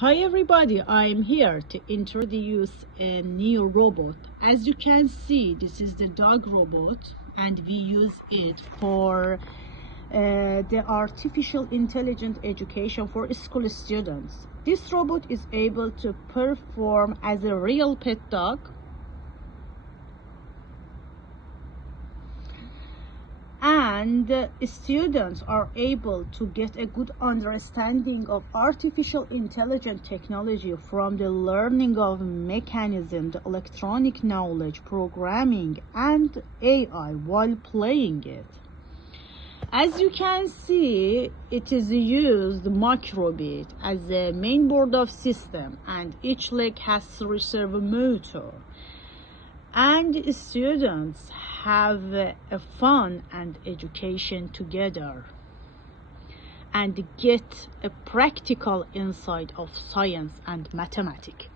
Hi everybody, I'm here to introduce a new robot. As you can see, this is the dog robot and we use it for the artificial intelligent education for school students. This robot is able to perform as a real pet dog and students are able to get a good understanding of artificial intelligence technology from the learning of mechanism, the electronic knowledge, programming and AI while playing it. As you can see, it is used microbit as the main board of system and each leg has 3 servo motor. And students have a fun and education together and get a practical insight of science and mathematics.